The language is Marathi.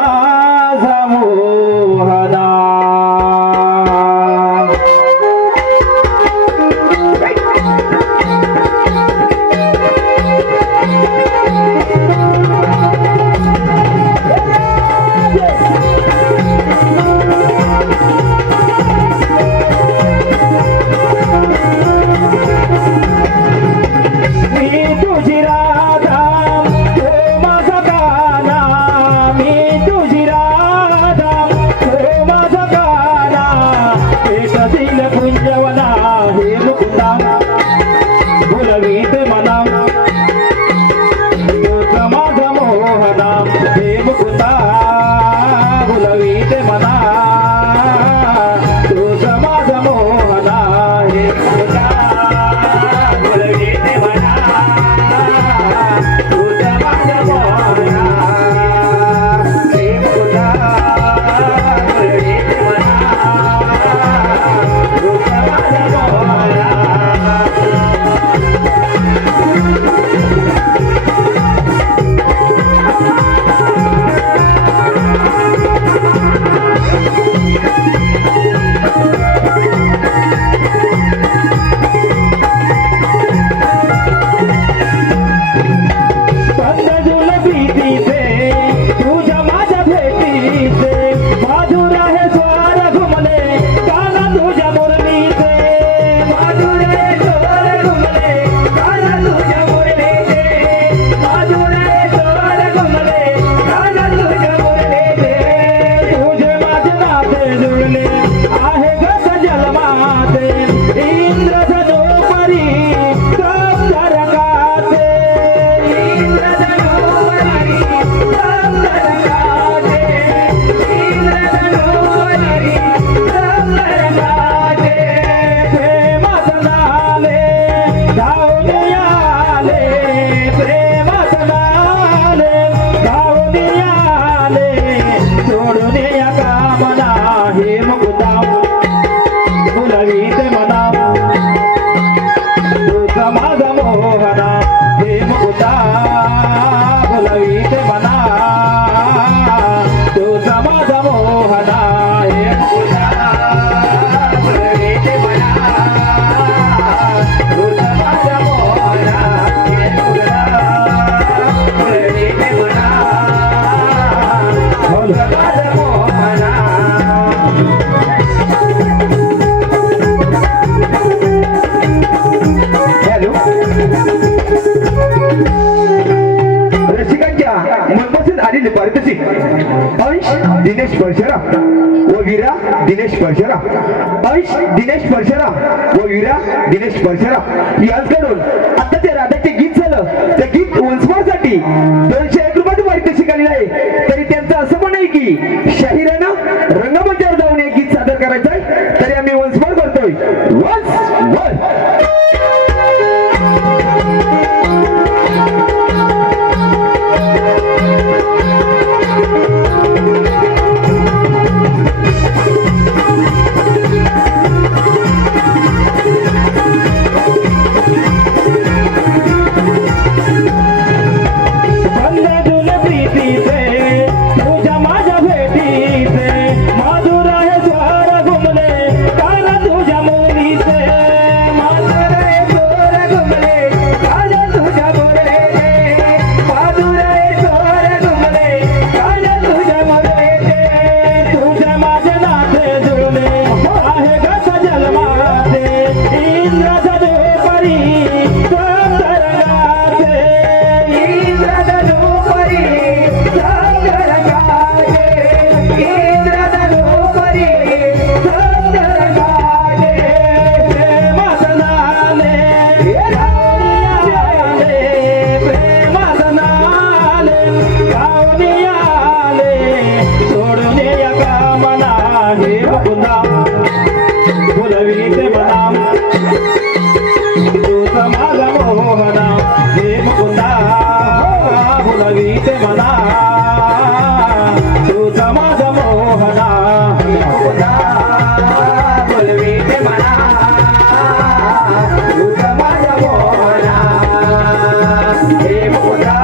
más amor. ಬಂದದ हॅलो. रसिकांच्या मनपसंत आलेले पारितोषिक. अंश दिनेश परशरा व वीरा दिनेश परशरा. अंश दिनेश परशरा व वीरा दिनेश परशरा. यांच्याकडून आता ते राधाचे गीत झालं. ते गीत उंचवासाठी दोनशे एक रुपयात पारितोषिक आलेलं आहे. तरी त्यांचं असं म्हणणं आहे की शाहिरानं रंगमंचावर जाऊन हे गीत सादर करायचं आहे मना हे खुदा बोलवीते मनाम तू समाज मोहना हे खुदा बोलवीते मना तू समाज मोहना हे खुदा बोलवीते मना तू समाज मोहना हे खुदा